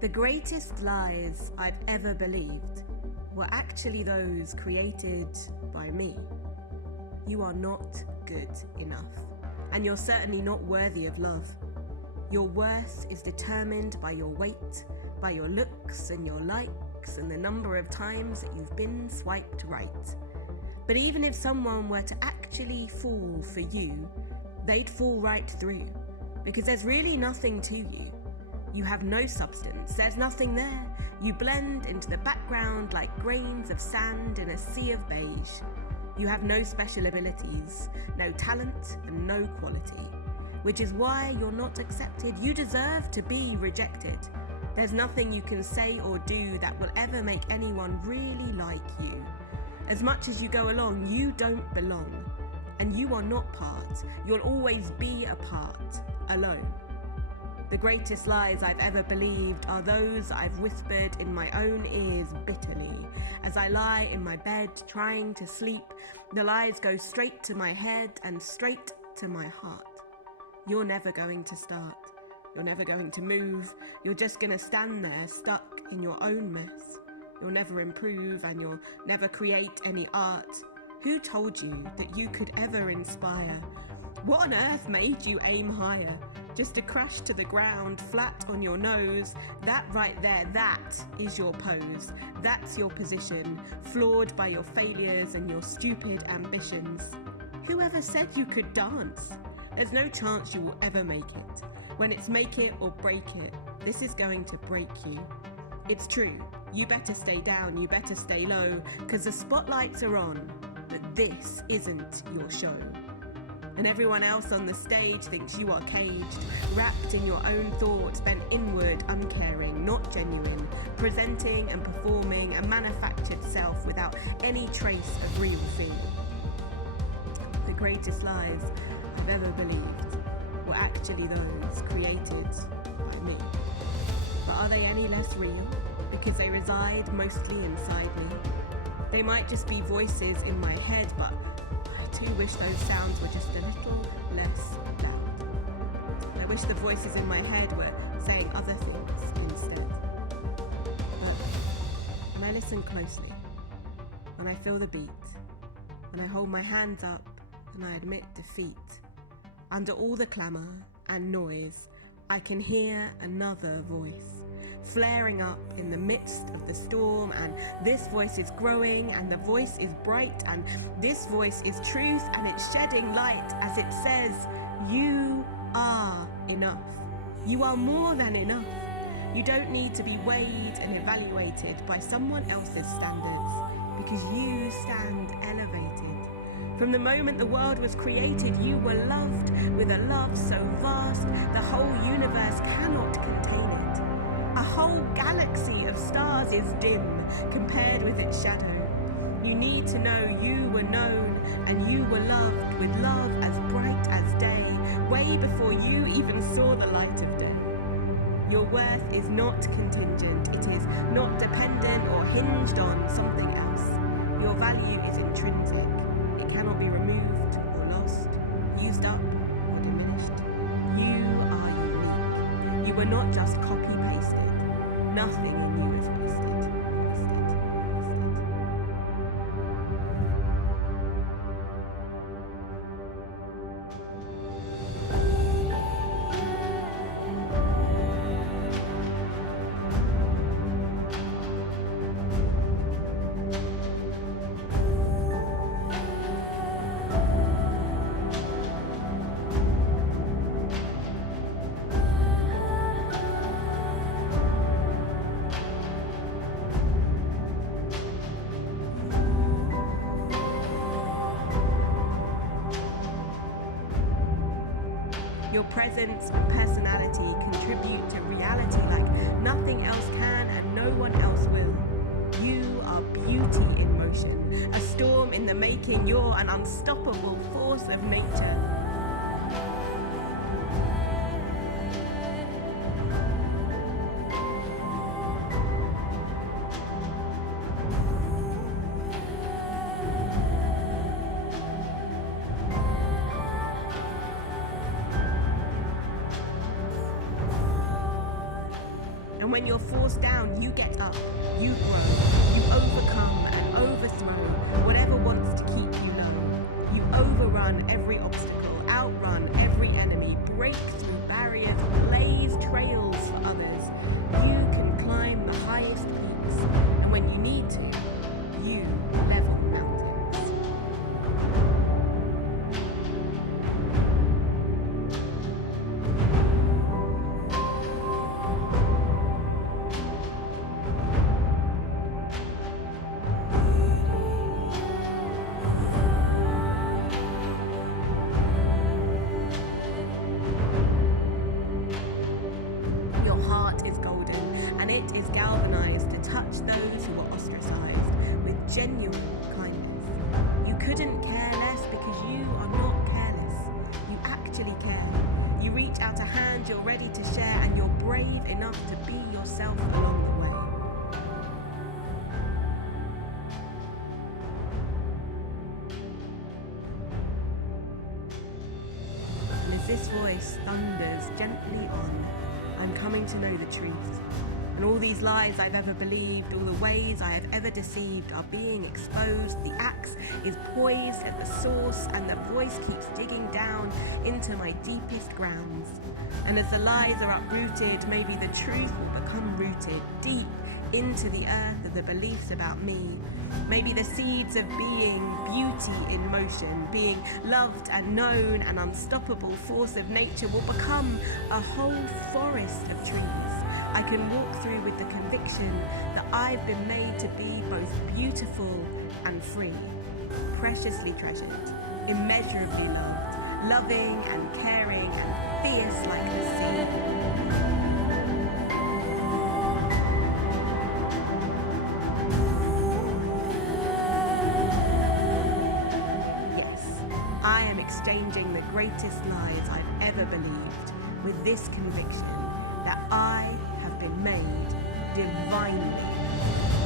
The greatest lies I've ever believed were actually those created by me. You are not good enough, and you're certainly not worthy of love. Your worth is determined by your weight, by your looks and your likes, and the number of times that you've been swiped right. But even if someone were to actually fall for you, they'd fall right through, because there's really nothing to you. You have no substance, there's nothing there. You blend into the background like grains of sand in a sea of beige. You have no special abilities, no talent, and no quality, which is why you're not accepted. You deserve to be rejected. There's nothing you can say or do that will ever make anyone really like you. As much as you go along, you don't belong, and you are not part. You'll always be a part, alone. The greatest lies I've ever believed are those I've whispered in my own ears bitterly. As I lie in my bed trying to sleep, the lies go straight to my head and straight to my heart. You're never going to start. You're never going to move. You're just going to stand there stuck in your own mess. You'll never improve and you'll never create any art. Who told you that you could ever inspire? What on earth made you aim higher? Just to crash to the ground, flat on your nose. That right there, that is your pose. That's your position, flawed by your failures and your stupid ambitions. Whoever said you could dance? There's no chance you will ever make it. When it's make it or break it, this is going to break you. It's true, you better stay down, you better stay low, because the spotlights are on, but this isn't your show. And everyone else on the stage thinks you are caged, wrapped in your own thoughts, bent inward, uncaring, not genuine, presenting and performing a manufactured self without any trace of real thing. The greatest lies I've ever believed were actually those created by me. But are they any less real because they reside mostly inside me? They might just be voices in my head, but I do wish those sounds were just a little less loud. I wish the voices in my head were saying other things instead. But when I listen closely, when I feel the beat, when I hold my hands up and I admit defeat, under all the clamour and noise, I can hear another voice, flaring up in the midst of the storm, and this voice is growing, and the voice is bright, and this voice is truth, and it's shedding light as it says, you are enough. You are more than enough. You don't need to be weighed and evaluated by someone else's standards, because you stand elevated. From the moment the world was created, you were loved with a love so vast, the whole universe cannot contain it. A whole galaxy of stars is dim compared with its shadow. You need to know you were known and you were loved with love as bright as day, way before you even saw the light of day. Your worth is not contingent, it is not dependent or hinged on something else. Your value is intrinsic. It cannot be removed or lost, used up or diminished. You are unique. You were not just copy-pasted. Nothing in you is wasted. Your presence and personality contribute to reality like nothing else can and no one else will. You are beauty in motion, a storm in the making. You're an unstoppable force of nature. And when you're forced down, you get up, you grow, you overcome and overthrow whatever wants to keep you low. You overrun every obstacle, outrun every enemy, break through barriers, blaze trails for others. You can climb the highest peaks, and when you need to, you level mountains. Galvanized to touch those who were ostracized with genuine kindness. You couldn't care less because you are not careless. You actually care. You reach out a hand you're ready to share, and you're brave enough to be yourself along the way. And as this voice thunders gently on, I'm coming to know the truth. And all these lies I've ever believed, all the ways I have ever deceived are being exposed. The axe is poised at the source, and the voice keeps digging down into my deepest grounds. And as the lies are uprooted, maybe the truth will become rooted deep into the earth of the beliefs about me. Maybe the seeds of being, beauty in motion, being loved and known, an unstoppable force of nature will become a whole forest of trees I can walk through with the conviction that I've been made to be both beautiful and free, preciously treasured, immeasurably loved, loving and caring and fierce like the sea. I am exchanging the greatest lies I've ever believed with this conviction that I have been made divinely.